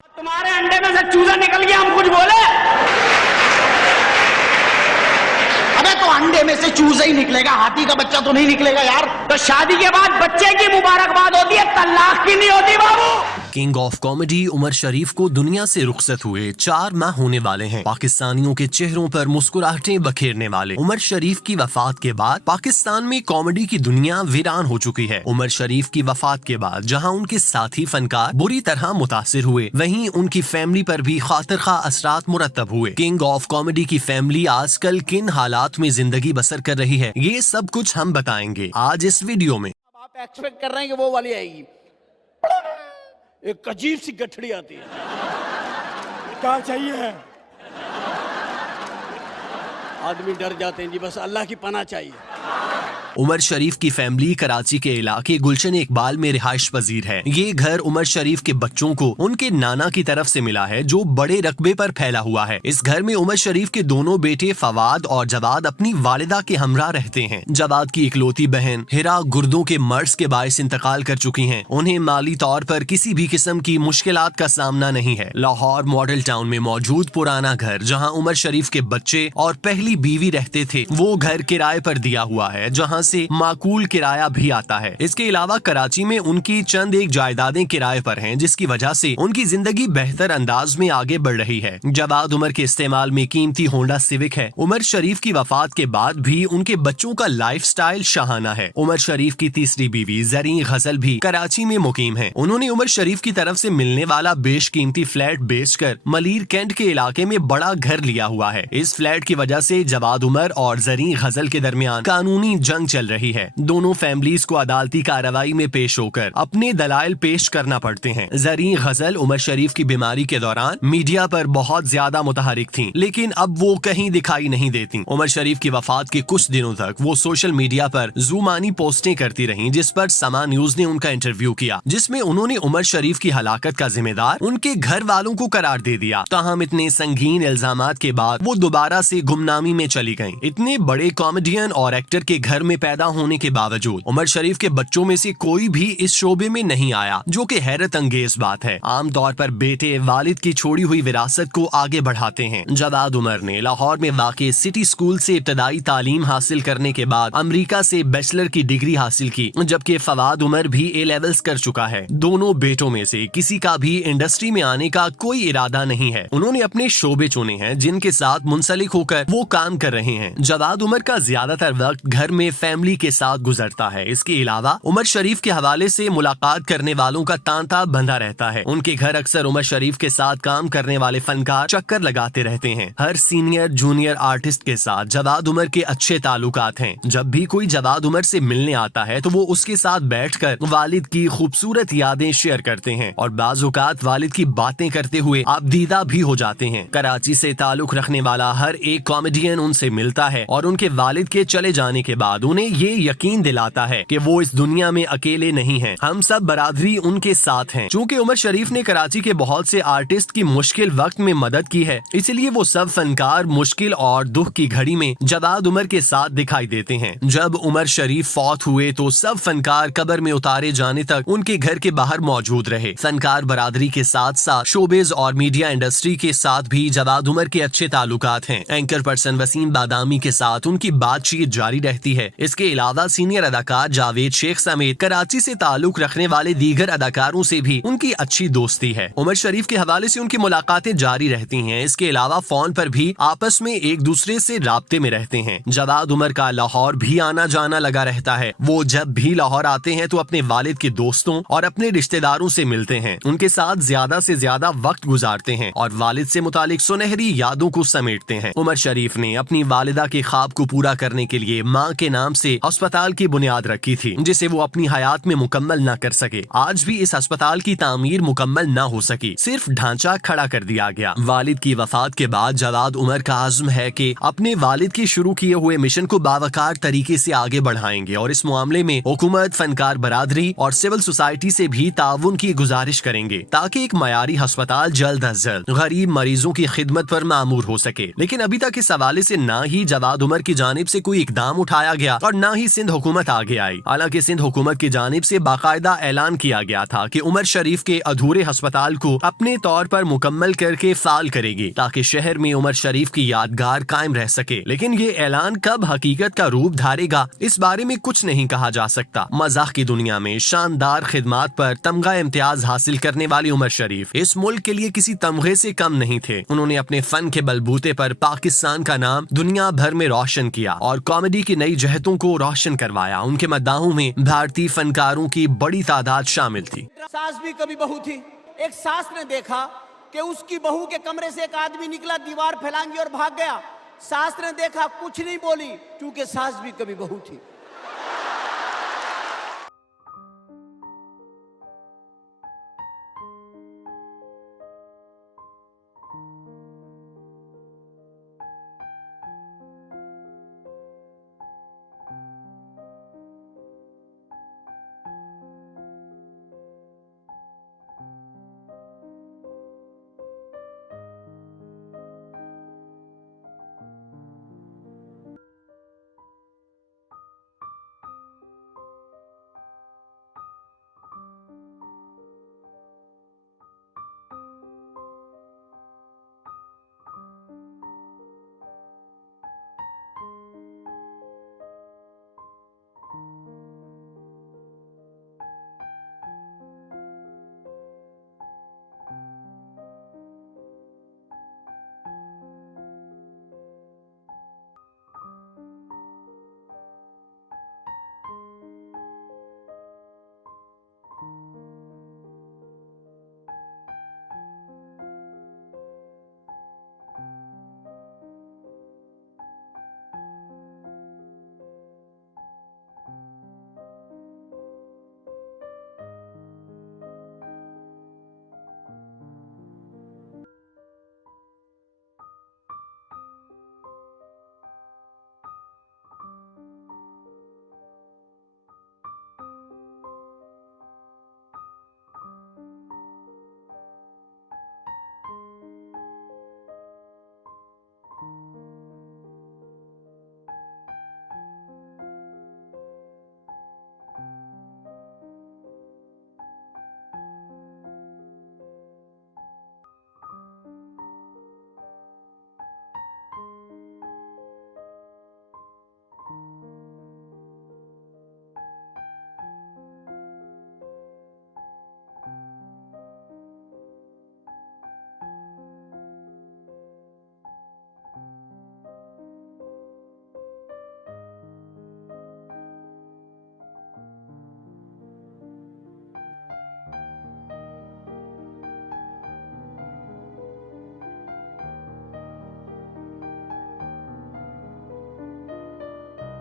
तुम्हारे अंडे में से चूजा निकल गया, हम कुछ बोले? अबे तो अंडे में से चूजा ही निकलेगा, हाथी का बच्चा तो नहीं निकलेगा यार। तो शादी के बाद बच्चे की मुबारकबाद होती है, तलाक की नहीं होती बाबू। किंग ऑफ कॉमेडी उमर शरीफ को दुनिया से रुखसत हुए 4 माह होने वाले हैं। पाकिस्तानियों के चेहरों पर मुस्कुराहटें बखेरने वाले उमर शरीफ की वफात के बाद पाकिस्तान में कॉमेडी की दुनिया वीरान हो चुकी है। उमर शरीफ की वफात के बाद जहां उनके साथी फनकार बुरी तरह मुतासिर हुए, वहीं उनकी फैमिली पर भी खातिर-खा असरात मुरतब हुए। किंग ऑफ कॉमेडी की फैमिली आजकल किन हालात में जिंदगी बसर कर रही है, ये सब कुछ हम बताएंगे आज इस वीडियो में। आप एक्सपेक्ट कर रहे हैं कि वो वाली आएगी, एक अजीब सी गठड़ी आती है, क्या चाहिए? आदमी डर जाते हैं जी, बस अल्लाह की पनाह चाहिए। उमर शरीफ की फैमिली कराची के इलाके गुलशन इकबाल में रिहाइश पजीर है। ये घर उमर शरीफ के बच्चों को उनके नाना की तरफ से मिला है, जो बड़े रकबे पर फैला हुआ है। इस घर में उमर शरीफ के दोनों बेटे फवाद और जवाद अपनी वालिदा के हमरा रहते हैं। जवाद की इकलौती बहन हिरा गुर्दों के मर्ज के बायस इंतकाल कर चुकी हैं। उन्हें माली तौर पर किसी भी किस्म की मुश्किलात का सामना नहीं है। लाहौर मॉडल टाउन में मौजूद पुराना घर, जहाँ उमर शरीफ के बच्चे और पहली बीवी रहते थे, वो घर किराए पर दिया हुआ है, जहाँ से माकूल किराया भी आता है। इसके अलावा कराची में उनकी चंद एक जायदादें किराए पर हैं, जिसकी वजह से उनकी जिंदगी बेहतर अंदाज में आगे बढ़ रही है। जवाद उमर के इस्तेमाल में कीमती होंडा सिविक है। उमर शरीफ की वफात के बाद भी उनके बच्चों का लाइफस्टाइल शाहाना है। उमर शरीफ की तीसरी बीवी ज़रीन गजल भी कराची में मुकीम है। उन्होंने उमर शरीफ की तरफ से मिलने वाला बेशकीमती फ्लैट बेचकर मलीर कैंट के इलाके में बड़ा घर लिया हुआ है। इस फ्लैट की वजह से जवाद उमर और ज़रीन गजल के दरमियान कानूनी जंग चल रही है। दोनों फैमिलीज को अदालती कार्रवाई में पेश होकर अपने दलाइल पेश करना पड़ते हैं। ज़रीन गजल उमर शरीफ की बीमारी के दौरान मीडिया पर बहुत ज्यादा मुतहरिक थीं, लेकिन अब वो कहीं दिखाई नहीं देती। उमर शरीफ की वफात के कुछ दिनों तक वो सोशल मीडिया पर जुमानी पोस्टें करती रहीं, जिस पर समा न्यूज ने उनका इंटरव्यू किया, जिसमें उन्होंने उमर शरीफ की हलाकत का जिम्मेदार उनके घर वालों को करार दे दिया। ताहम इतने संगीन इल्जामात के बाद वो दोबारा से गुमनामी में चली गयी। इतने बड़े कॉमेडियन और एक्टर के घर में पैदा होने के बावजूद उमर शरीफ के बच्चों में से कोई भी इस शोबे में नहीं आया, जो कि हैरत अंगेज बात है। आमतौर पर बेटे वालिद की छोड़ी हुई विरासत को आगे बढ़ाते हैं। जवाद उमर ने लाहौर में वाक़े सिटी स्कूल से इब्तदाई तालीम हासिल करने के बाद अमेरिका से बैचलर की डिग्री हासिल की, जबकि फवाद उमर भी ए लेवल्स कर चुका है। दोनों बेटों में से किसी का भी इंडस्ट्री में आने का कोई इरादा नहीं है। उन्होंने अपने शोबे चुने हैं, जिनके साथ मुंसलिक होकर वो काम कर रहे हैं। जवाद उमर का ज्यादातर वक्त घर में फैमिली के साथ गुजरता है। इसके अलावा उमर शरीफ के हवाले से मुलाकात करने वालों का तांता बंधा रहता है। उनके घर अक्सर उमर शरीफ के साथ काम करने वाले फनकार चक्कर लगाते रहते हैं। हर सीनियर जूनियर आर्टिस्ट के साथ जवाद उमर के अच्छे ताल्लुकात हैं। जब भी कोई जवाद उमर से मिलने आता है तो वो उसके साथ बैठकर वालिद की खूबसूरत यादें शेयर करते हैं और बाज़-औक़ात वालिद की बातें करते हुए आबदीदा भी हो जाते हैं। कराची से ताल्लुक रखने वाला हर एक कॉमेडियन उनसे मिलता है और उनके वालिद के चले जाने के बाद उन्हें ये यकीन दिलाता है कि वो इस दुनिया में अकेले नहीं हैं। हम सब बरादरी उनके साथ हैं। चूँकि उमर शरीफ ने कराची के बहुत से आर्टिस्ट की मुश्किल वक्त में मदद की है, इसलिए वो सब फनकार मुश्किल और दुख की घड़ी में जवाद उमर के साथ दिखाई देते हैं। जब उमर शरीफ फौत हुए तो सब फनकार कब्र में उतारे जाने तक उनके घर के बाहर मौजूद रहे। फनकार बरादरी के साथ साथ शोबिज और मीडिया इंडस्ट्री के साथ भी जवाद उमर के अच्छे ताल्लुकात हैं। एंकर पर्सन वसीम बादामी के साथ उनकी बातचीत जारी रहती है। इसके अलावा सीनियर अदाकार जावेद शेख समेत कराची से ताल्लुक रखने वाले दीगर अदाकारों से भी उनकी अच्छी दोस्ती है। उमर शरीफ के हवाले से उनकी मुलाकातें जारी रहती हैं। इसके अलावा फोन पर भी आपस में एक दूसरे से राब्ते में रहते हैं। जवाद उमर का लाहौर भी आना जाना लगा रहता है। वो जब भी लाहौर आते हैं तो अपने वालिद के दोस्तों और अपने रिश्तेदारों से मिलते हैं, उनके साथ ज्यादा से ज्यादा वक्त गुजारते हैं और वालिद से मुतालिक सुनहरी यादों को समेटते हैं। उमर शरीफ ने अपनी वालिदा के ख्वाब को पूरा करने के लिए माँ के नाम से अस्पताल की बुनियाद रखी थी, जिसे वो अपनी हयात में मुकम्मल न कर सके। आज भी इस अस्पताल की तामीर मुकम्मल न हो सकी, सिर्फ ढांचा खड़ा कर दिया गया। वालिद की वफात के बाद जवाद उमर का आज़्म है कि अपने वालिद के शुरू किए हुए मिशन को बावकार तरीके से आगे बढ़ाएंगे और इस मामले में हुकूमत, फनकार बरादरी और सिविल सोसाइटी से भी ताउन की गुजारिश करेंगे, ताकि एक मयारी अस्पताल जल्द अज जल्द गरीब मरीजों की खिदमत पर मामूर हो सके। लेकिन अभी तक इस हवाले से न ही जवाद उमर की जानिब से कोई इकदाम उठाया गया और न ही सिंध हुकूमत आगे आई। हालांकि सिंध हुकूमत की जानिब से बाकायदा ऐलान किया गया था कि उमर शरीफ के अधूरे अस्पताल को अपने तौर पर मुकम्मल करके फाल करेगी ताकि शहर में उमर शरीफ की यादगार कायम रह सके। लेकिन ये ऐलान कब हकीकत का रूप धारेगा, इस बारे में कुछ नहीं कहा जा सकता। मजाक की दुनिया में शानदार खिदमात पर तमगा इम्तियाज हासिल करने वाली उमर शरीफ इस मुल्क के लिए किसी तमगे से कम नहीं थे। उन्होंने अपने फन के बलबूते पर पाकिस्तान का नाम दुनिया भर में रोशन किया और कॉमेडी की नई जहतों को रोशन करवाया। उनके मद्दाहों में भारतीय फनकारों की बड़ी तादाद शामिल थी। सास भी कभी बहू थी। एक सास ने देखा कि उसकी बहू के कमरे से एक आदमी निकला, दीवार फैलांगी और भाग गया। सास ने देखा, कुछ नहीं बोली, क्योंकि सास भी कभी बहू थी।